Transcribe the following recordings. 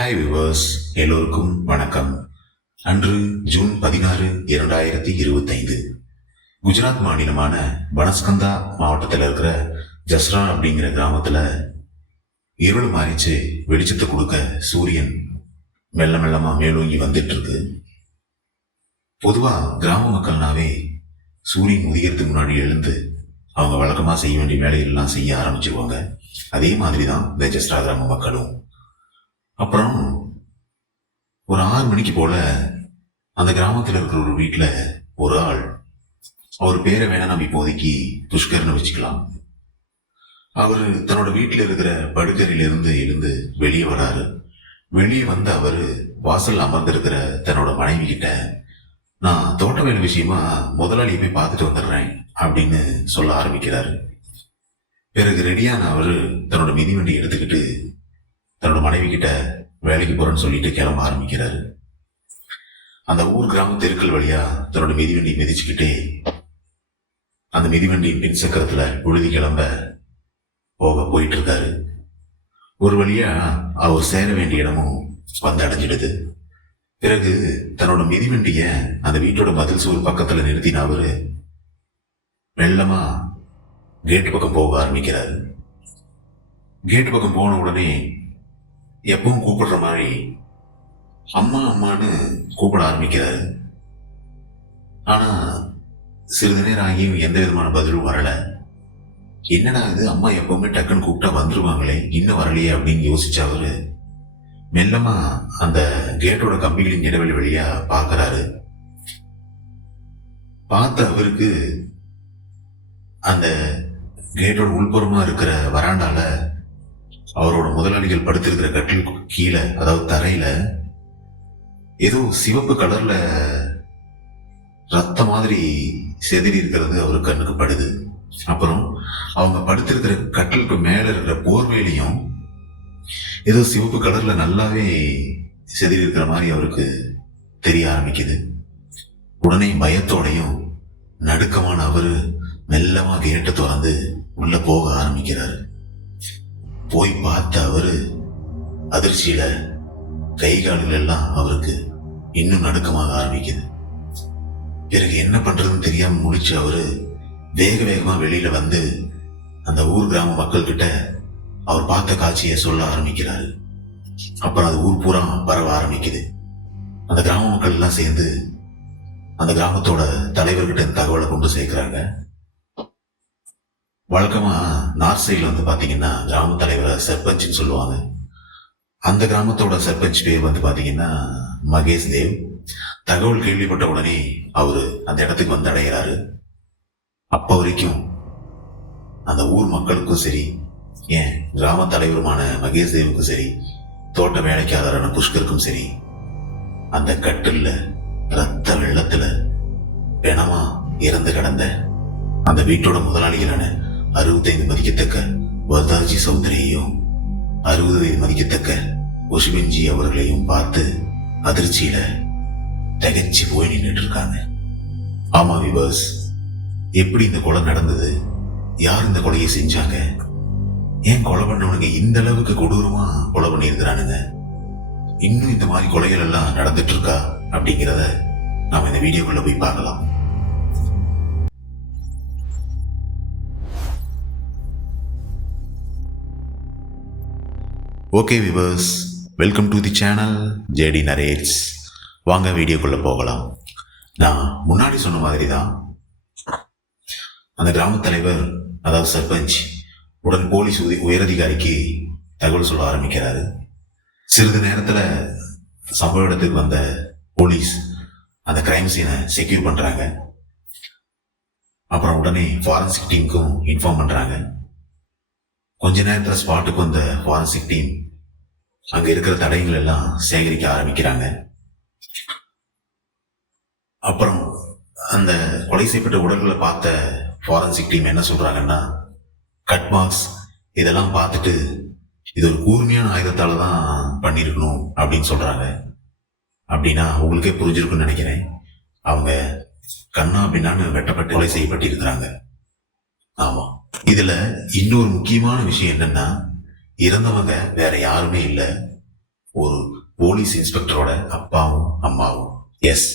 Hi viewers, எல்லோருக்கும் வணக்கம். அன்று ஜூன் 16, 2025 குஜராத் மாநிலமான பனஸ்கந்தா மாவட்டத்தில் இருக்கிற ஜஸ்ரா அப்படிங்கிற கிராமத்துல இருள் மாறிச்சு. வெளிச்சத்தை கொடுக்க சூரியன் மெல்ல மெல்லமா மேலோங்கி வந்துட்டு இருக்கு. பொதுவா கிராம மக்கள்னாவே சூரியன் உதிக்கிறதுக்கு முன்னாடி எழுந்து அவங்க வழக்கமா செய்ய வேண்டிய வேலைகள்லாம் செய்ய ஆரம்பிச்சிருவாங்க. அதே மாதிரிதான் இந்த ஜஸ்ரா கிராம மக்களும். அப்புறம் ஒரு 6 மணிக்கு போல அந்த கிராமத்தில் இருக்கிற ஒரு வீட்டில் ஒரு ஆள், அவர் பேரை வேணா நம்ம இப்போதைக்கு புஷ்கர்னு வச்சுக்கலாம். அவர் தன்னோட வீட்டில் இருக்கிற படுக்கறையிலிருந்து எழுந்து வெளியே வராரு. வெளியே வந்து அவர் வாசல் அமர்ந்திருக்கிற தன்னோட மனைவி கிட்ட, நான் தோட்ட வேலை விஷயமா முதலாளியை போய் பார்த்துட்டு வந்துடுறேன் அப்படின்னு சொல்ல ஆரம்பிக்கிறாரு. பிறகு ரெடியான அவரு தன்னோட மிதிவண்டி எடுத்துக்கிட்டு தன்னோட மனைவி கிட்ட வேலைக்கு போறேன்னு சொல்லிட்டு கிளம்ப ஆரம்பிக்கிறாரு. அந்த ஊர் கிராம தெருக்கள் வழியா தன்னோட மிதிவண்டி மிதிச்சுக்கிட்டே அந்த மிதிவண்டியின் பின் சக்கரத்துல உழுதி கிளம்ப போயிட்டு இருக்காரு. ஒரு வழியா அவர் சேர வேண்டிய இடமும் வந்து அடைஞ்சிடுது. பிறகு தன்னோட மிதிவண்டிய அந்த வீட்டோட மதில் சுவர் பக்கத்துல நிறுத்தின அவரு மெல்லமா கேட்டு பக்கம் போக ஆரம்பிக்கிறாரு. கேட்டு பக்கம் போன உடனே எப்பவும் கூப்பிடுற மாதிரி அம்மா அம்மான்னு கூப்பிட ஆரம்பிக்கிறாரு. ஆனா சிறிது நேரம் ஆகியும் எந்த விதமான பதிலும் வரல. என்னடா இது, அம்மா எப்பவுமே டக்குன்னு கூப்பிட்டா வந்துருவாங்களே, இன்னும் வரலையே அப்படின்னு யோசிச்ச அவரு மெல்லமா அந்த கேட்டோட கம்பிகளின் இடைவெளி வழியா பாக்குறாரு. பார்த்த அவருக்கு அந்த கேட்டோட உள்புறமா இருக்கிற வராண்டால அவரோட முதலாளிகள் படுத்திருக்கிற கட்டிலுக்கு கீழே, அதாவது தரையில ஏதோ சிவப்பு கலர்ல ரத்த மாதிரி செதறி இருக்கிறது அவரு கண்ணுக்கு படுது. அப்புறம் அவங்க படுத்திருக்கிற கட்டிலுக்கு மேல இருக்கிற போர்வையிலையும் ஏதோ சிவப்பு கலர்ல நல்லாவே செதறி இருக்கிற மாதிரி அவருக்கு தெரிய ஆரம்பிக்குது. உடனே பயத்தோடையும் நடுக்கமான அவரு மெல்லமா கேட்டை திறந்து உள்ள போக ஆரம்பிக்கிறாரு. போய் பார்த்த அவரு அதிர்ச்சியில கை கால்கள் எல்லாம் அவருக்கு இன்னும் நடுக்கமாக ஆரம்பிக்குது. பிறகு என்ன பண்றதுன்னு தெரியாம முடிச்சு அவரு வேக வேகமா வெளியில வந்து அந்த ஊர் கிராம மக்கள் கிட்ட அவர் பார்த்த காட்சியை சொல்ல ஆரம்பிக்கிறாரு. அப்புறம் அது ஊர் பூரா பரவ ஆரம்பிக்குது. அந்த கிராம மக்கள் எல்லாம் சேர்ந்து அந்த கிராமத்தோட தலைவர்கிட்ட தகவலை கொண்டு சேர்க்கிறாங்க. வழக்கமா நார்த் சைட்ல வந்து பாத்தீங்கன்னா கிராம தலைவரை சர்பஞ்ச்னு சொல்லுவாங்க. அந்த கிராமத்தோட சர்பஞ்ச் பேர் வந்து பாத்தீங்கன்னா மகேஷ் தேவ். தகவல் கேள்விப்பட்ட உடனே அவரு அந்த இடத்துக்கு வந்து அடைகிறாரு. அப்ப வரைக்கும் அந்த ஊர் மக்களுக்கும் சரி, ஏன் கிராம தலைவருமான மகேஷ் தேவுக்கும் சரி, தோட்ட வேலைக்காரரான புஷ்கருக்கும் சரி, அந்த கட்டில்ல ரத்த வெள்ளத்துல பிணமா இறந்து கிடந்த அந்த வீட்டோட முதலாளிகளான 65 மதிக்கத்தக்க வர்தாஜி சௌத்ரியையும் 60 வயது மதிக்கத்தக்க ஒஷிபென்ஜி அவர்களையும் பார்த்து அதிர்ச்சியில திகைச்சு போய் நின்றுட்டு இருக்காங்க. ஆமா விவர்ஸ், எப்படி இந்த கொலை நடந்தது, யார் இந்த கொலையை செஞ்சாங்க, ஏன் கொலை பண்ணவனுங்க இந்த அளவுக்கு கொடூரமா கொலை பண்ணியிருக்கிறானுங்க, இன்னும் இந்த மாதிரி கொலைகள் எல்லாம் நடந்துட்டு இருக்கா அப்படிங்கிறத நாம இந்த வீடியோக்குள்ள போய் பார்க்கலாம். Okay viewers, welcome to the channel JD narrates. வாங்க வீடியோக்குள்ள போகலாம். நான் முன்னாடி சொன்ன மாதிரி தான் அந்த கிராம தலைவர், அதாவது சர்பஞ்ச், உடன் போலீஸ் உயரதிகாரிக்கு தகவல் சொல்ல ஆரம்பிக்கிறாரு. சிறிது நேரத்துல சம்பவ இடத்துக்கு வந்த போலீஸ் அந்த கிரைம் சீனை செக்யூர் பண்றாங்க. அப்புறம் உடனே ஃபாரன்சிக் டீமுக்கும் இன்ஃபார்ம் பண்றாங்க. கொஞ்ச நேரத்துல ஸ்பாட்டுக்கு வந்த ஃபாரன்சிக் டீம் அங்க இருக்கிற தடயங்கள் எல்லாம் சேகரிக்க ஆரம்பிக்கிறாங்க. அப்புறம் அந்த கொலை செய்யப்பட்ட உடல்களை பார்த்த ஃபாரன்சிக் டீம் என்ன சொல்றாங்கன்னா, கட் மார்க்ஸ் இதெல்லாம் பார்த்துட்டு இது ஒரு கூர்மையான ஆயுதத்தால தான் பண்ணிருக்கணும் அப்படின்னு சொல்றாங்க. அப்படின்னா உங்களுக்கே புரிஞ்சிருக்குன்னு நினைக்கிறேன். அவங்க கண்ணா பின்னான்னு வெட்டப்பட்டு கொலை செய்யப்பட்டிருக்கிறாங்க. ஆமா, இதுல இன்னொரு முக்கியமான விஷயம் என்னன்னா, இறந்தவங்க வேற யாருமே இல்ல, ஒரு போலீஸ் இன்ஸ்பெக்டரோட அப்பாவும் அம்மாவும். எஸ்,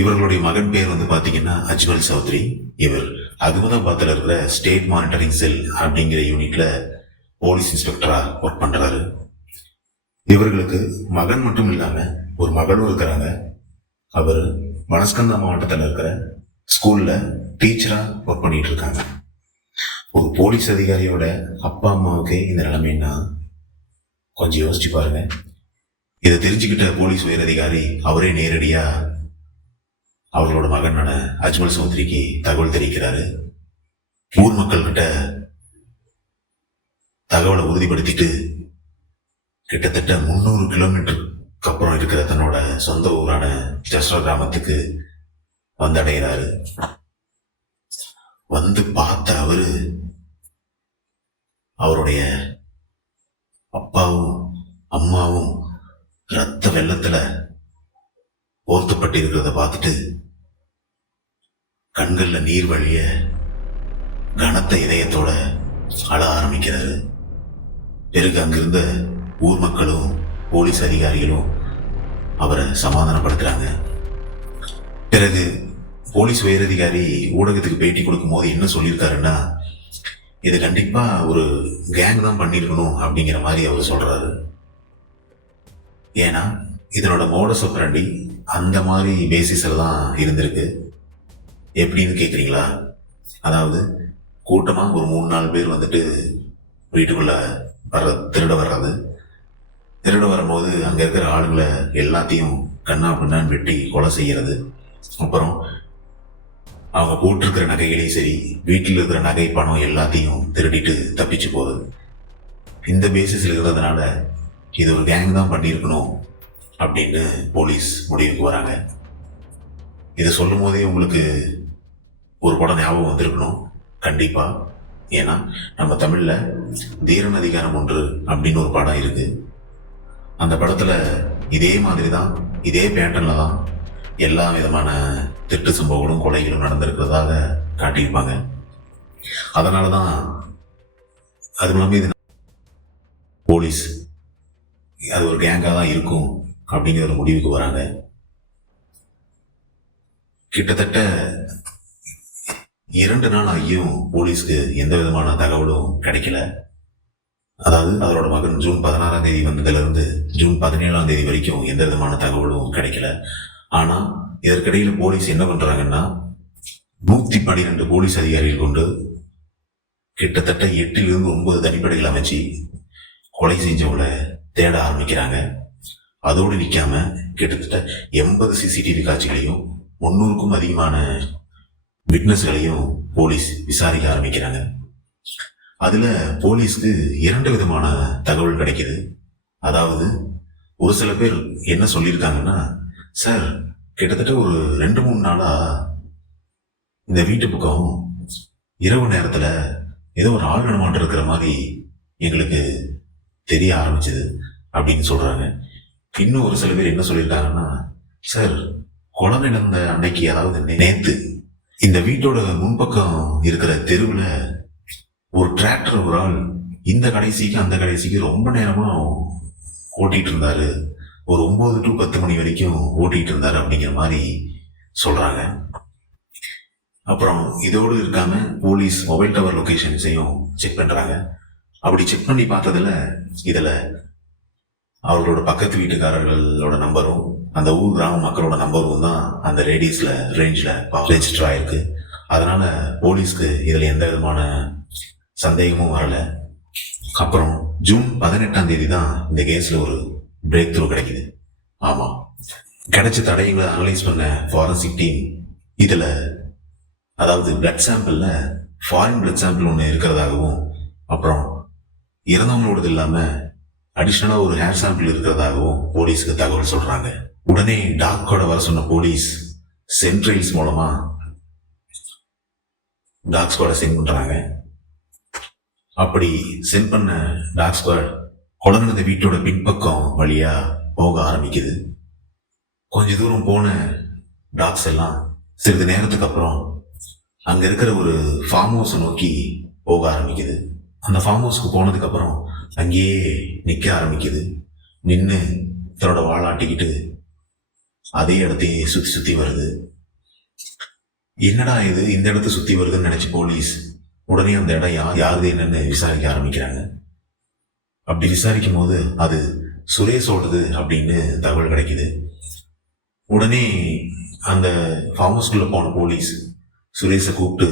இவர்களுடைய மகன் பேர் வந்து பாத்தீங்கன்னா அஜ்மல் சௌத்ரி. இவர் அகமதாபாத்ல இருக்கிற ஸ்டேட் மானிட்டரிங் செல் அப்படிங்கிற யூனிட்ல போலீஸ் இன்ஸ்பெக்டரா ஒர்க் பண்றாரு. இவர்களுக்கு மகன் மட்டும் இல்லாம ஒரு மகளும் இருக்கிறாங்க. அவர் பனஸ்கந்தா மாவட்டத்தில் இருக்கிற ஸ்கூல்ல டீச்சரா ஒர்க் பண்ணிட்டு இருக்காங்க. ஒரு போலீஸ் அதிகாரியோட அப்பா அம்மாவுக்கு இந்த நிலைமைன்னா கொஞ்சம் யோசிச்சு பாருங்க. இதை தெரிஞ்சுக்கிட்ட போலீஸ் உயர் அதிகாரி அவரே நேரடியா அவர்களோட மகனான அஜ்மல் சௌத்ரிக்கு தகவல் தெரிவிக்கிறாரு. ஊர் மக்கள் கிட்ட தகவலை உறுதிப்படுத்திட்டு கிட்டத்தட்ட 300 கிலோமீட்டருக்கு அப்புறம் இருக்கிற தன்னோட சொந்த ஊரான ஜஸ்ரா கிராமத்துக்கு வந்தடைகிறாரு. வந்து பார்த்த அவருடைய அப்பாவும் அம்மாவும் ரத்த வெள்ளத்துல ஓர்த்துப்பட்டு இருக்கிறத பார்த்துட்டு கண்கள்ல நீர் வழிய கனத்த இதயத்தோட அழ ஆரம்பிக்கிறாரு. பிறகு அங்கிருந்த ஊர் மக்களும் போலீஸ் அதிகாரிகளும் அவரை சமாதானப்படுத்துறாங்க. பிறகு போலீஸ் உயரதிகாரி ஊடகத்துக்கு பேட்டி கொடுக்கும் போது என்ன சொல்லியிருக்காருன்னா, இது கண்டிப்பா ஒரு கேங் தான் பண்ணிருக்கணும் அப்படிங்கிற மாதிரி அவர் சொல்றாரு. ஏன்னா இதனோட மோடஸ் ஆபரண்டி அந்த மாதிரி பேசிஸ்ல தான் இருந்திருக்கு. எப்படின்னு கேக்குறீங்களா? அதாவது கூட்டமா ஒரு 3-4 பேர் வந்துட்டு வீட்டுக்குள்ள திருட வரும்போது அங்க இருக்கிற ஆளுங்களை எல்லாத்தையும் கண்ணா பின்னான்னு வெட்டி கொலை செய்யறது. அப்புறம் அவங்க போட்டிருக்கிற நகைகளையும் சரி, வீட்டில் இருக்கிற நகை பணம் எல்லாத்தையும் திருடிட்டு தப்பிச்சு போறது. இந்த பேசிஸ்ல இருக்கிறதுனால இது ஒரு கேங் தான் பண்ணியிருக்கணும் அப்படின்னு போலீஸ் முடிவுக்கு வராங்க. இதை சொல்லும் போதே உங்களுக்கு ஒரு படம் ஞாபகம் வந்திருக்கணும் கண்டிப்பா. ஏன்னா நம்ம தமிழ்ல தீரன் அதிகாரம் 1 அப்படின்னு ஒரு படம் இருக்கு. அந்த படத்துல இதே மாதிரி தான், இதே பேட்டர்ன்ல தான் எல்லா விதமான திட்டு சம்பவங்களும் கொலைகளும் நடந்திருக்கிறதாக காட்டியிருப்பாங்க. அதனாலதான் அது மூலமே இது போலீஸ் அது ஒரு கேங்கா தான் இருக்கும் அப்படிங்கிற ஒரு முடிவுக்கு வராங்க. கிட்டத்தட்ட 2 நாள் ஆகியும் போலீஸ்க்கு எந்த விதமான தகவலும் கிடைக்கல. அதாவது அவரோட மகன் ஜூன் 16ஆம் தேதி வந்ததுல இருந்து ஜூன் 17ஆம் தேதி வரைக்கும் எந்த விதமான தகவலும் கிடைக்கல. ஆனா இதற்கிடையில போலீஸ் என்ன பண்றாங்கன்னா 112 போலீஸ் அதிகாரிகள் கொண்டு கிட்டத்தட்ட 8லிருந்து 9 தனிப்படைகள் அமைச்சு கொலை செஞ்சவங்களை தேட ஆரம்பிக்கிறாங்க. அதோடு நிற்காம கிட்டத்தட்ட 80 சிசிடிவி காட்சிகளையும் 300க்கும் அதிகமான விட்னஸ்களையும் போலீஸ் விசாரிக்க ஆரம்பிக்கிறாங்க. அதுல போலீஸ்க்கு 2 விதமான தகவல் கிடைக்குது. அதாவது ஒரு சில பேர் என்ன சொல்லியிருக்காங்கன்னா, சார் கிட்டத்தட்ட ஒரு 2-3 நாளா இந்த வீட்டு பக்கம் இரவு நேரத்துல ஏதோ ஒரு ஆள் நடமாட்டம் இருக்கிற மாதிரி எங்களுக்கு தெரிய ஆரம்பிச்சது அப்படின்னு சொல்றாங்க. இன்னும் ஒரு சில பேர் என்ன சொல்லியிருக்காங்கன்னா, சார் கொலை நடந்த அன்னைக்கு, அதாவது நேத்து இந்த வீட்டோட முன்பக்கம் இருக்கிற தெருவுல ஒரு டிராக்டர் ஒரு ஆள் இந்த கடைசிக்கு அந்த கடைசிக்கு ரொம்ப நேரமா ஓட்டிட்டு இருந்தாரு, ஒரு 9 to 10 மணி வரைக்கும் ஓட்டிட்டு இருந்தாரு அப்படிங்கிற மாதிரி சொல்றாங்க. அப்புறம் இதோடு இருக்காம போலீஸ் மொபைல் டவர் லொகேஷன்ஸையும் செக் பண்றாங்க. அப்படி செக் பண்ணி பார்த்ததுல இதுல அவர்களோட பக்கத்து வீட்டுக்காரர்களோட நம்பரும் அந்த ஊர் கிராம மக்களோட நம்பரும் தான் அந்த ரேடியஸ்ல ரேஞ்ச்ல ரெஜிஸ்டர் ஆயிருக்கு. அதனால போலீஸ்க்கு இதுல எந்த விதமான சந்தேகமும் வரல. அப்புறம் ஜூன் 18ஆம் தேதி தான் இந்த கேஸ்ல ஒரு பிரேக் த்ரூ கிடைக்குது. ஆமா, கிடைச்ச தடயங்களை அனலைஸ் பண்ண ஃபாரன்சிக் டீம் இதுல, அதாவது பிளட் சாம்பிள்ல ஃபாரின் பிளட் சாம்பிள் ஒன்று இருக்கிறதாகவும், அப்புறம் இறந்தவங்களோடது இல்லாம அடிஷனலா ஒரு ஹேர் சாம்பிள் இருக்கிறதாகவும் போலீஸ்க்கு தகவல் சொல்றாங்க. உடனே டாக் கோட வர சொன்ன போலீஸ் சென்ட்ரல்ஸ் மூலமா டாக் ஸ்குவாட சென்ட் பண்றாங்க. அப்படி சென்ட் பண்ண டாக் ஸ்குவாட் கொலை நடந்த வீட்டோட பின்பக்கம் வழியா போக ஆரம்பிக்குது. கொஞ்ச தூரம் போன டாக்ஸ் எல்லாம் சிறிது நேரத்துக்கு அப்புறம் அங்க இருக்கிற ஒரு ஃபார்ம் ஹவுஸ் நோக்கி போக ஆரம்பிக்குது. அந்த ஃபார்ம் ஹவுஸ்க்கு போனதுக்கு அப்புறம் அங்கேயே நிக்க ஆரம்பிக்குது. நின்று தன்னோட வாளாட்டிக்கிட்டு அதே இடத்தையே சுத்தி சுத்தி வருது. என்னடா இது இந்த இடத்த சுத்தி வருதுன்னு நினைச்சு போலீஸ் உடனே அந்த இடம் யாருது என்னன்னு விசாரிக்க ஆரம்பிக்கிறாங்க. அப்படி விசாரிக்கும் போது அது சுரேஷோடது அப்படின்னு தகவல் கிடைக்குது. உடனே அந்த ஃபார்ம் ஹவுஸ்குள்ள போன போலீஸ் சுரேஷை கூப்பிட்டு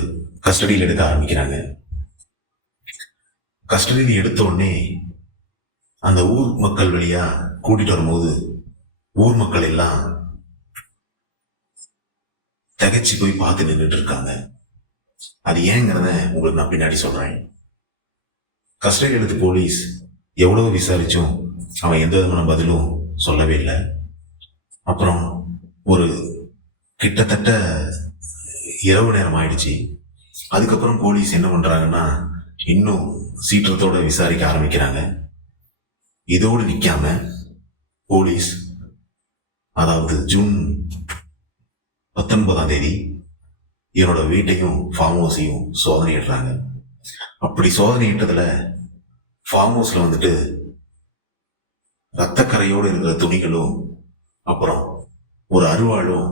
கஸ்டடியில் எடுக்க ஆரம்பிக்கிறாங்க. கஸ்டடியில் எடுத்த உடனே அந்த ஊர் மக்கள் வழியா கூட்டிட்டு வரும்போது ஊர் மக்கள் எல்லாம் தகச்சு போய் பார்த்து நின்றுட்டு இருக்காங்க. அது ஏங்கிறத உங்களுக்கு நான் பின்னாடி சொல்றேன். கஸ்டடி எடுத்து போலீஸ் எவ்வளவு விசாரிச்சும் அவன் எந்த விதமான பதிலும் சொல்லவே இல்லை. அப்புறம் ஒரு கிட்டத்தட்ட இரவு நேரம் ஆயிடுச்சு. அதுக்கப்புறம் போலீஸ் என்ன பண்றாங்கன்னா இன்னும் சீற்றத்தோட விசாரிக்க ஆரம்பிக்கிறாங்க. இதோடு நிக்காம போலீஸ் அதாவது ஜூன் 19 என்னோட வீட்டையும் ஃபார்ம் ஹவுஸையும் சோதனையிடுறாங்க. அப்படி சோதனையிட்டதுல ஃபார்ம் ஹவுஸ்ல வந்துட்டு ரத்தக்கரையோடு இருக்கிற துணிகளும் அப்புறம் ஒரு அருவாளும்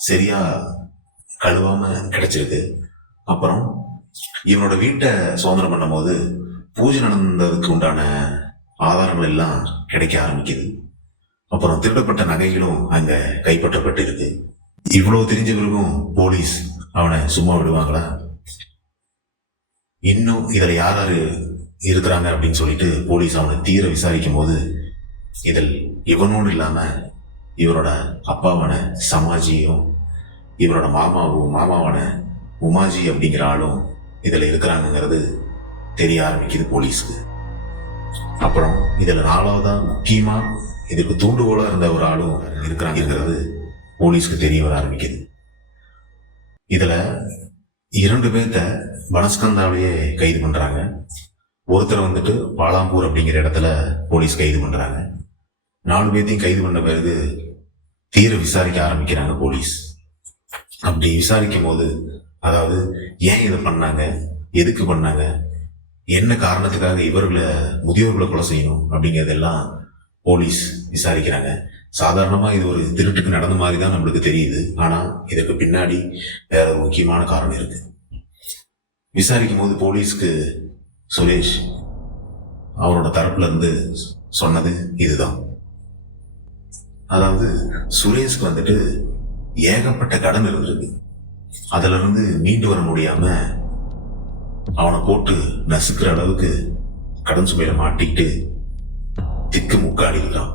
சரியா கழுவாம கிடைச்சிருக்கு. அப்புறம் இவனோட வீட்டை சோதனை பண்ணும் போது பூஜை நடந்ததுக்கு உண்டான ஆதாரங்கள் எல்லாம் கிடைக்க ஆரம்பிக்குது. அப்புறம் திருடப்பட்ட நகைகளும் அங்க கைப்பற்றப்பட்டு இருக்கு. இவ்வளவு தெரிஞ்சவருக்கும் போலீஸ் அவனை சும்மா விடுவாங்களா? இன்னும் இதுல யார் யாரு இருக்கிறாங்க அப்படின்னு சொல்லிட்டு போலீஸ் அவனை தீர விசாரிக்கும் போது இதில் இவனோடு இல்லாம இவரோட அப்பாவான சமாஜியும் இவரோட மாமாவான உமாஜி அப்படிங்கிற ஆளும் இதுல இருக்கிறாங்கிறது தெரிய ஆரம்பிக்குது போலீஸுக்கு. அப்புறம் இதுல 4வதா முக்கியமா இதற்கு தூண்டுகோலா இருந்த ஒரு ஆளும் இருக்கிறாங்கிறது போலீஸ்க்கு தெரிய வர ஆரம்பிக்குது. இதுல 2 பேர்த்த பனஸ்கந்தாவிலேயே கைது பண்றாங்க. ஒருத்தர் வந்துட்டு பாலாம்பூர் அப்படிங்கிற இடத்துல போலீஸ் கைது பண்றாங்க. 4 பேர்த்தையும் கைது பண்ண பிறகு தீர விசாரிக்க ஆரம்பிக்கிறாங்க போலீஸ். அப்படி விசாரிக்கும் போது அதாவது ஏன் இதை பண்ணாங்க, எதுக்கு பண்ணாங்க, என்ன காரணத்துக்காக இவர்களை முதியோர்களை கொலை செய்யணும் அப்படிங்கறதெல்லாம் போலீஸ் விசாரிக்கிறாங்க. சாதாரணமா இது ஒரு திருட்டுக்கு நடந்த மாதிரி தான் நம்மளுக்கு தெரியுது. ஆனா இதற்கு பின்னாடி வேற ஒரு முக்கியமான காரணம் இருக்கு. விசாரிக்கும் போது போலீஸ்க்கு சுரேஷ் அவரோட தரப்புல இருந்து சொன்னது இதுதான். அதாவது சுரேஷ்க்கு வந்துட்டு ஏகப்பட்ட கடன் இருந்திருக்கு. அதுல இருந்து மீண்டு வர முடியாம அவனை போட்டு நசுக்கிற அளவுக்கு கடன் சுமையில மாட்டிக்கிட்டு திக்கு முக்காடி இருக்கான்.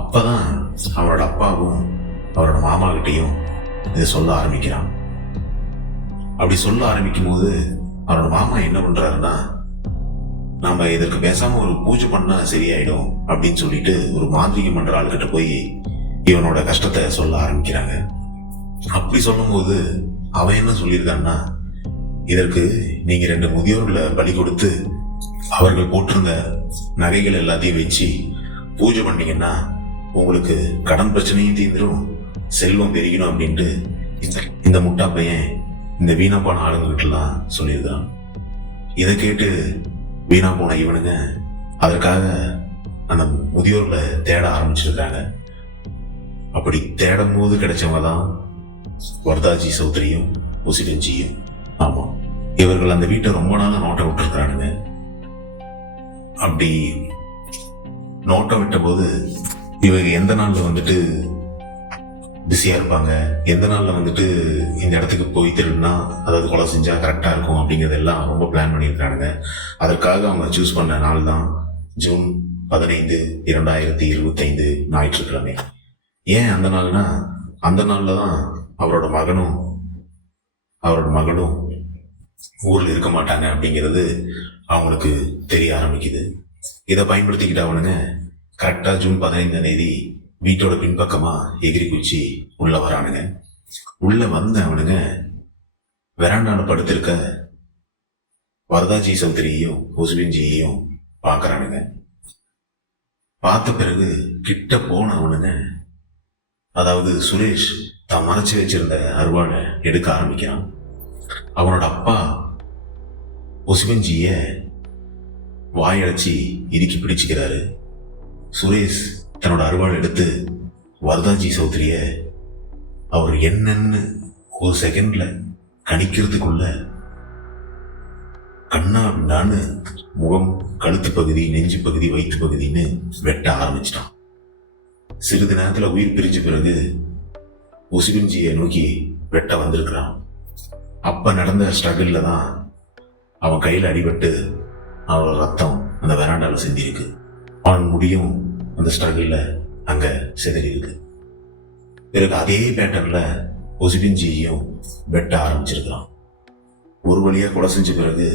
அப்பதான் அவரோட அப்பாவும் அவரோட மாமா கிட்டையும் இதை சொல்ல ஆரம்பிக்கிறான். அப்படி சொல்ல ஆரம்பிக்கும் போது அவரோட மாமா என்ன பண்றாருன்னா நாம இதற்கு பேசாம ஒரு பூஜை பண்ணா சரியாயிடும் அப்படின்னு சொல்லிட்டு ஒரு மாந்திரிகம் பண்ற ஆளுகிட்ட போய் இவனோட கஷ்டத்தை சொல்ல ஆரம்பிக்கிறாங்க. அப்படி சொல்லும் போது அவன் என்ன சொல்லியிருக்கான்னா இதற்கு நீங்க 2 முதியோர்களை பலி கொடுத்து அவர்கள் போட்டிருந்த நகைகள் எல்லாத்தையும் வச்சு பூஜை பண்ணீங்கன்னா உங்களுக்கு கடன் பிரச்சனையும் தீர்ந்துடும், செல்வம் பெருகணும் அப்படின்ட்டு இந்த முட்டா பையன் இந்த வீணா போன ஆளுங்ககிட்டலாம் சொல்லியிருக்கான். இதை கேட்டு வீணா போன இவனுங்க அதற்காக அந்த முதியோர்களை தேட ஆரம்பிச்சிருக்காங்க. அப்படி தேடும் போது கிடைச்சவங்க தான் வர்தாஜி சௌத்ரியும் உசிடஞ்சியும். ஆமா, இவர்கள் அந்த வீட்டை ரொம்ப நாளா நோட்டை விட்டுருக்கானுங்க. அப்படி நோட்டை விட்ட போது இவங்க எந்த நாள்ல வந்துட்டு பிஸியா இருப்பாங்க, எந்த நாள்ல வந்துட்டு இந்த இடத்துக்கு போய் திருடுனா அதாவது கொலை செஞ்சா கரெக்டா இருக்கும் அப்படிங்கறதெல்லாம் ரொம்ப பிளான் பண்ணியிருக்கானுங்க. அதற்காக அவங்க சூஸ் பண்ண நாள் தான் ஜூன் 15, 2025 ஞாயிற்றுக்கிழமை. ஏன் அந்த நாள்னா அந்த நாள்ல தான் அவரோட மகனும் ஊர்ல இருக்க மாட்டாங்க அப்படிங்கிறது அவங்களுக்கு தெரிய ஆரம்பிக்குது. இதை பயன்படுத்திக்கிட்டு அவனுங்க கரெக்டா ஜூன் 15 வீட்டோட பின்பக்கமா எகிரி குச்சி உள்ள வரானுங்க. உள்ள வந்த அவனுங்க வெராண்டான படுத்திருக்க வரதாஜி சௌத்ரியையும் உசுபின்ஜியையும் பாக்குறானுங்க. பார்த்த பிறகு கிட்ட போன அவனுங்க அதாவது சுரேஷ் தான் மறைச்சு வச்சிருந்த அருவாளை எடுக்க ஆரம்பிக்கிறான். அவனோட அப்பா உசுபின்ஜிய வாயடைச்சி இறுக்கி பிடிச்சுக்கிறாரு. சுரேஷ் தன்னோட அருவாள் எடுத்து வரதாஜி சௌத்ரிய அவர் என்னன்னு ஒரு செகண்ட்ல கணிக்கிறதுக்குள்ள கண்ணா அப்படின்னான்னு முகம், கழுத்து பகுதி, நெஞ்சு பகுதி, வயிற்று பகுதின்னு வெட்ட ஆரம்பிச்சிட்டான். சிறிது நேரத்துல உயிர் பிரிஞ்ச பிறகு உசுபின்ஜியை நோக்கி வெட்ட வந்திருக்கிறான். அப்ப நடந்த ஸ்ட்ரகிள்ல தான் அவன் கையில அடிபட்டு அவனோட ரத்தம் அந்த வெராண்டால சிந்திருக்கு. அவன் முடியும் அந்த ஸ்ட்ரகிள்ல அங்க சிதறி இருக்கு. பிறகு அதே பேட்டர்ல உசுபின்ஜியையும் வெட்ட ஆரம்பிச்சிருக்கிறான். ஒரு வழியா கொலை செஞ்ச பிறகு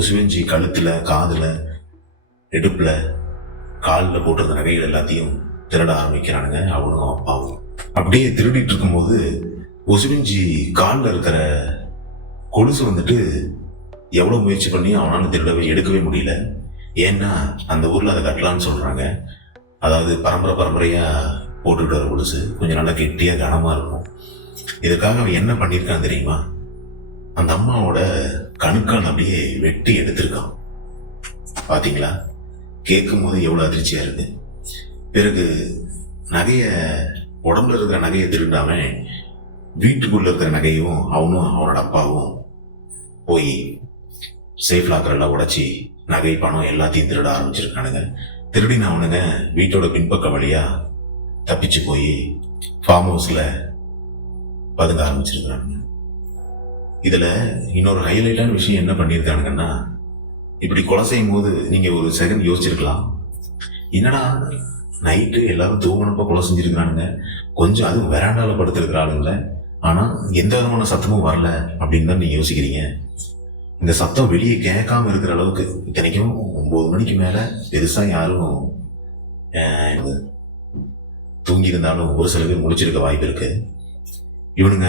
உசுபின்ஜி கழுத்துல, காதுல, இடுப்புல, காலில் போட்டிருந்த நகைகள் எல்லாத்தையும் திருட ஆரம்பிக்கிறானுங்க அவனும் அப்பாவும். அப்படியே திருடிட்டு இருக்கும்போது உசுபின்ஜி காலில் இருக்கிற கொலுசு வந்துட்டு எவ்வளவு முயற்சி பண்ணி அவனால எடுக்கவே முடியல. ஏன்னா அந்த ஊர்ல அதை கட்டலான்னு சொல்றாங்க. அதாவது பரம்பரையா போட்டுட்டு வர கொலுசு கொஞ்சம் நல்லா கெட்டியா கனமா இருக்கும். இதுக்காக அவன் என்ன பண்ணியிருக்கான் தெரியுமா? அந்த அம்மாவோட கணுக்கால் அப்படியே வெட்டி எடுத்திருக்கான். பாத்தீங்களா? கேட்கும் போது எவ்வளவு அதிர்ச்சியா இருக்கு. பிறகு நகைய, உடம்புல இருக்கிற நகையை திருடாம வீட்டுக்குள்ள இருக்கிற நகையும் அவனும் அவனோட அப்பாவும் போய் சேஃப் லாக்கர் எல்லாம் உடைச்சி நகை, பணம் எல்லாத்தையும் திருட ஆரம்பிச்சிருக்கானுங்க. திருடின அவனுங்க வீட்டோட பின்பக்க வழியா தப்பிச்சு போய் ஃபார்ம் ஹவுஸ்ல பதுங்க ஆரம்பிச்சிருக்கிறானுங்க. இதுல இன்னொரு ஹைலைட்டான விஷயம் என்ன பண்ணியிருக்கானுங்கன்னா, இப்படி கொலை செய்யும் போது நீங்க ஒரு செகண்ட் யோசிச்சிருக்கலாம், என்னடா நைட்டு எல்லாரும் தூங்கினப்ப கொலை செஞ்சிருக்கிறானுங்க, கொஞ்சம் அதுவும் வெராண்டால படுத்திருக்கிறானுங்கள, ஆனா எந்த விதமான சத்தமும் வரல அப்படின்னு தான் நீங்க யோசிக்கிறீங்க. இந்த சத்தம் வெளியே கேட்காம இருக்கிற அளவுக்கு, இத்தனைக்கும் 9 மணிக்கு மேல பெருசா யாரும் தூங்கி இருந்தாலும் ஒரு சில பேர் முடிச்சிருக்க வாய்ப்பு இருக்கு. இவனுங்க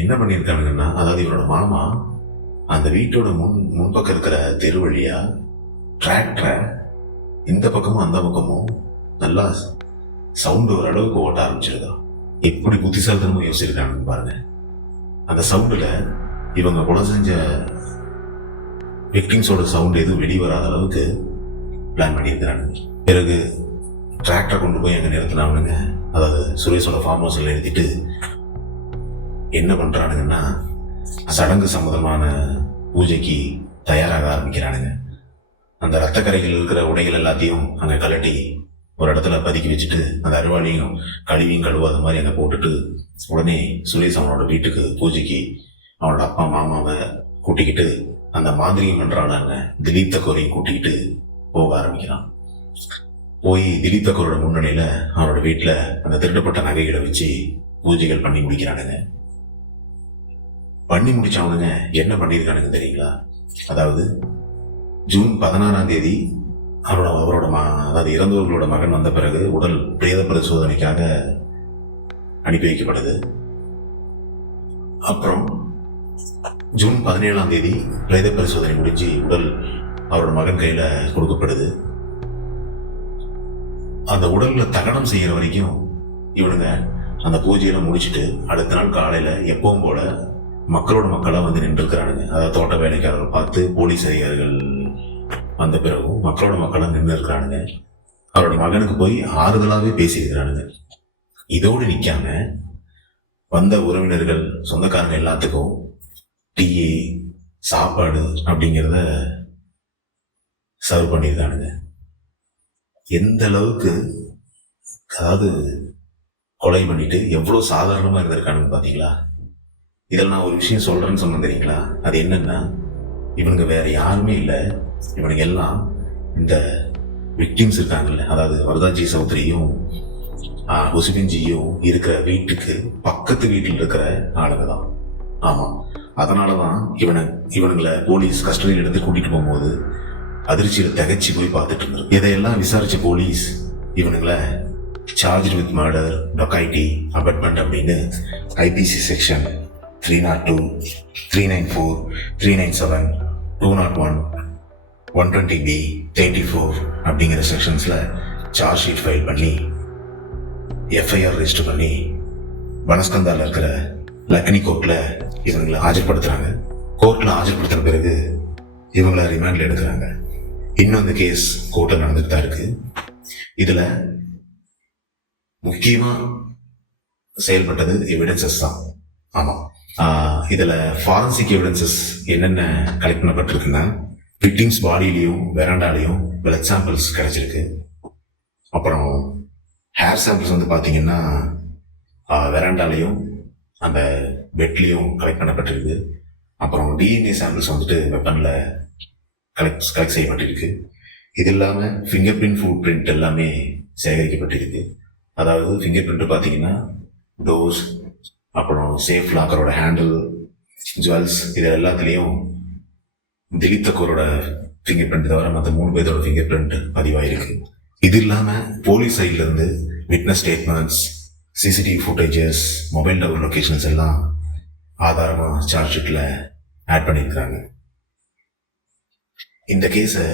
என்ன பண்ணியிருக்கானுங்கன்னா, அதாவது இவனோட மாமா அந்த வீட்டோட முன்பக்கம் இருக்கிற தெரு வழியா டிராக்டரை இந்த பக்கமும் அந்த பக்கமும் நல்லா சவுண்ட் ஒரு அளவுக்கு ஓட்ட ஆரம்பிச்சிருக்கான். எப்படி புத்திசாலித்தனமும் யோசிச்சிருக்கானுங்க பாருங்க. அந்த சவுண்டுல இவங்க கொலை செஞ்ச விக்டிம்ஸோட சவுண்ட் எதுவும் வெளியே வராத அளவுக்கு பிளான் பண்ணியிருக்கிறானுங்க. பிறகு டிராக்டரை கொண்டு போய் அங்கே நிறுத்தினானுங்க. அதாவது சுரேஷோட ஃபார்ம் ஹவுஸ்ல நிறுத்திட்டு என்ன பண்றானுங்கன்னா, சடங்கு சம்பந்தமான பூஜைக்கு தயாராக ஆரம்பிக்கிறானுங்க. அந்த ரத்தக்கரைகள் இருக்கிற உடைகள் எல்லாத்தையும் அங்கே கலட்டி ஒரு இடத்துல பதுக்கி வச்சுட்டு அந்த அருவாளையும் கழுவியும் கழுவாத மாதிரி அங்கே போட்டுட்டு உடனே சுரேஷ் அவனோட வீட்டுக்கு பூஜைக்கு அவனோட அப்பா மாமாவை கூட்டிக்கிட்டு அந்த மாந்திரிகம் பண்றானாங்க திலீப் தக்கோரையும் கூட்டிக்கிட்டு போக ஆரம்பிக்கிறான். போய் திலீப் தக்கோரோட முன்னணியில அவனோட வீட்டுல அந்த திருடப்பட்ட நகைகளை வச்சு பூஜைகள் பண்ணி முடிக்கிறானுங்க. பண்ணி முடிச்சவனுங்க என்ன பண்ணியிருக்கானுங்க தெரியுங்களா? அதாவது ஜூன் 16ஆம் தேதி அவரோட அதாவது இறந்தவர்களோட மகன் வந்த பிறகு உடல் பிரேத பரிசோதனைக்காக அனுப்பி வைக்கப்படுது. அப்புறம் ஜூன் 17ஆம் தேதி பிரேத பரிசோதனை முடிஞ்சு உடல் அவரோட மகன் கையில கொடுக்கப்படுது. அந்த உடல்ல தகனம் செய்யற வரைக்கும் இவனுங்க அந்த பூஜையெல்லாம் முடிச்சுட்டு அடுத்த நாள் காலையில எப்பவும் போல மக்களோட மக்களா வந்து நின்று இருக்கிறானுங்க. அதாவது தோட்ட வேலைக்காரர்கள் பார்த்து போலீஸ் அதிகாரிகள் வந்த பிறகும் மக்களோட மக்களா நின்று இருக்கிறானுங்க. அவரோட மகனுக்கு போய் ஆறுதலாவே பேசியிருக்கிறானுங்க. இதோடு நிக்காம வந்த உறவினர்கள், சொந்தக்காரங்க எல்லாத்துக்கும் டீ, சாப்பாடு அப்படிங்கிறத சர்வ் பண்ணியிருக்கானுங்க. எந்த அளவுக்கு, அதாவது கொலை பண்ணிட்டு எவ்வளவு சாதாரணமா இருந்திருக்கானுங்க பாத்தீங்களா? இதில் நான் ஒரு விஷயம் சொல்றேன்னு சொன்னேன் தெரியுங்களா? அது என்னன்னா, இவனுங்க வேற யாருமே இல்லை. இவனுங்க எல்லாம் இந்த விக்டிம்ஸ் இருக்காங்கல்ல, அதாவது வரதாஜி சௌத்ரியும் உசுபின்ஜியும் இருக்கிற வீட்டுக்கு பக்கத்து வீட்டில் இருக்கிற ஆளுங்க தான். ஆமா, அதனாலதான் இவனுங்களை போலீஸ் கஸ்டடியில் எடுத்து கூட்டிட்டு போகும்போது அதிர்ச்சியில் திகைச்சு போய் பார்த்துட்டு இருந்தாரு. இதையெல்லாம் விசாரிச்ச போலீஸ் இவனுங்களை சார்ஜ் வித் மர்டர், டொக்காய்டி, அபட்மெண்ட் அப்படின்னு ஐபிசி செக்ஷன் 302, 394, 397, 201, 120B, 34 அப்படிங்கிற செக்ஷன்ஸ்ல சார்ஜ் ஷீட் ஃபைல் பண்ணி எஃப்ஐஆர் ரெஜிஸ்டர் பண்ணி பனஸ்கந்தால இருக்கிற லக்னி கோர்ட்ல இவங்களை ஆஜர்படுத்துறாங்க. கோர்ட்ல ஆஜர்படுத்தின பிறகு இவங்களை ரிமாண்ட்ல எடுக்கிறாங்க. இன்னும் இந்த கேஸ் கோர்ட்ல நடந்துட்டு தான் இருக்கு. இதுல முக்கியமா செயல்பட்டது எவிடன்சஸ் தான். ஆமா, இதுல ஃபாரன்சிக் எவிடன்சஸ் என்னென்ன கலெக்ட் பண்ணப்பட்டிருக்குன்னா, விக்டிம்ஸ் பாடியிலையும் வெராண்டாலையும் பிளட் சாம்பிள்ஸ் கிடைச்சிருக்கு. அப்புறம் ஹேர் சாம்பிள்ஸ் வந்து பாத்தீங்கன்னா வெராண்டாலையும் அந்த பெட்லையும் கலெக்ட் பண்ணப்பட்டிருக்கு. அப்புறம் டிஎன்ஏ சாம்பிள்ஸ் வந்துட்டு வெப்பன்ல கலெக்ட் செய்யப்பட்டிருக்கு. இது இல்லாம ஃபிங்கர் பிரிண்ட், ஃபுட் பிரிண்ட் எல்லாமே சேகரிக்கப்பட்டிருக்கு. அதாவது ஃபிங்கர் பிரிண்ட் பாத்தீங்கன்னா டோர்ஸ், அப்புறம் சேஃப் லாக்கரோட ஹேண்டில், ஜுவல்ஸ், இது எல்லாத்துலேயும் திலீப் தக்கூரோட ஃபிங்கர் பிரிண்ட் தவிர மற்ற 3 பேரோட ஃபிங்கர் பிரிண்ட் பதிவாயிருக்கு. இது இல்லாம போலீஸ் சைட்ல இருந்து witness statements, CCTV footages, mobile tower locations எல்லாம் ஆதாரமா சார்ஜ் ஷீட்ல ஆட் பண்ணியிருக்கிறாங்க. இந்த கேஸை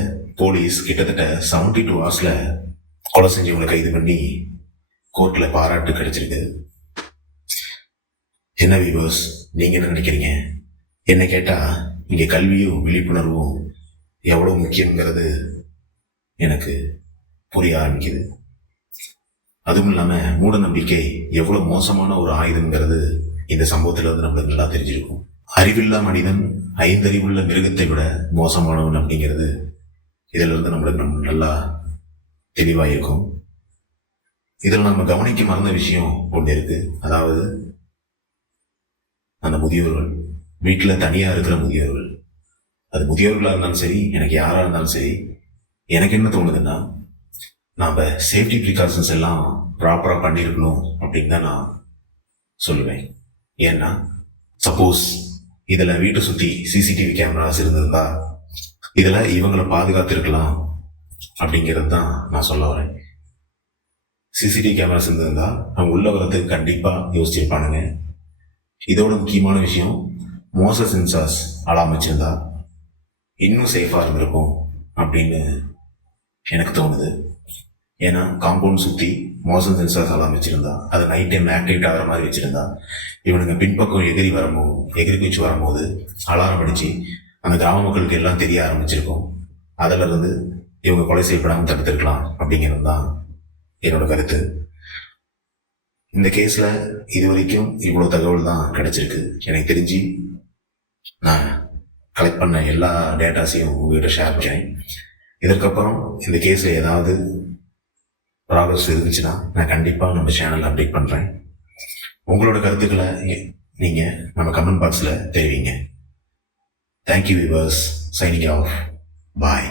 போலீஸ் கிட்டத்தட்ட 72 ஹவர்ஸ்ல கொலை செஞ்சவங்களை கைது பண்ணி கோர்ட்ல பாராட்டு கிடைச்சிருக்கு. என்ன வியூவர்ஸ், நீங்க என்ன நினைக்கிறீங்க? என்ன கேட்டா இங்க கல்வியும் விழிப்புணர்வும் எவ்வளவு முக்கியங்கிறது எனக்கு புரிய ஆரம்பிக்குது. அதுவும் இல்லாம மூட நம்பிக்கை எவ்வளவு மோசமான ஒரு ஆயுதம்ங்கிறது இந்த சம்பவத்துல இருந்து நம்மளுக்கு நல்லா தெரிஞ்சிருக்கும். அறிவில்லா மனிதன் 5 அறிவுள்ள மிருகத்தை விட மோசமானவன் அப்படிங்கிறது இதுல இருந்து நம்மளுக்கு நல்லா தெளிவாயிருக்கும். இதுல நம்ம கவனிக்க மறந்த விஷயம் ஒன்று இருக்கு. அதாவது அந்த முதியோர்கள், வீட்டுல தனியா இருக்கிற முதியோர்கள், அது முதியோர்களா இருந்தாலும் சரி, எனக்கு யாரா இருந்தாலும் சரி, எனக்கு என்ன தோணுதுன்னா, நாம சேஃப்டி ப்ரிகாஷன்ஸ் எல்லாம் ப்ராப்பரா பண்ணிருக்கணும் அப்படின்னு தான் நான் சொல்லுவேன். ஏன்னா சப்போஸ் இதுல வீட்டை சுத்தி சிசிடிவி கேமராஸ் இருந்திருந்தா இதுல இவங்களை பாதுகாத்திருக்கலாம் அப்படிங்கிறது தான் நான் சொல்ல வரேன். சிசிடிவி கேமராஸ் இருந்திருந்தா அவங்க உள்ள வரதுக்கு கண்டிப்பா யோசிச்சிருப்பானுங்க. இதோட முக்கியமான விஷயம், மோசஸ் சென்சார்ஸ் அலாம் வச்சிருந்தா இன்னும் சேஃபா இருந்திருக்கும் அப்படின்னு எனக்கு தோணுது. ஏன்னா காம்பவுண்ட் சுத்தி மோசன் சென்சார்ஸ் அலாம் வச்சிருந்தா, அது நைட் டைம் ஆக்டிவேட் ஆகிற மாதிரி வச்சிருந்தா, இவனுங்க பின்பக்கம் எகிரி குதிச்சு வரும்போது அலாரம் அடிச்சு அந்த கிராம மக்களுக்கு எல்லாம் தெரிய ஆரம்பிச்சிருக்கும். அதுல இருந்து இவங்க கொலை செய்யப்படாமல் தடுத்திருக்கலாம் அப்படிங்கிறது தான் என்னோட கருத்து. இந்த கேஸ்ல இதுவரைக்கும் இவ்வளவு தகவல் தான் கிடைச்சிருக்கு. எனக்கு தெரிஞ்சு நான் கலெக்ட் பண்ண எல்லா டேட்டாஸையும் உங்ககிட்ட ஷேர் பண்ணுறேன். இதற்கப்புறம் இந்த கேஸ்ல ஏதாவது ப்ராப்ளம்ஸ் இருந்துச்சுன்னா நான் கண்டிப்பா நம்ம சேனல் அப்டேட் பண்றேன். உங்களோட கருத்துக்களை நீங்க நம்ம கமெண்ட் பாக்ஸ்ல தெரிவிங்க. தேங்க்யூ வியூவர்ஸ், சைனிங் ஆஃப், பாய்.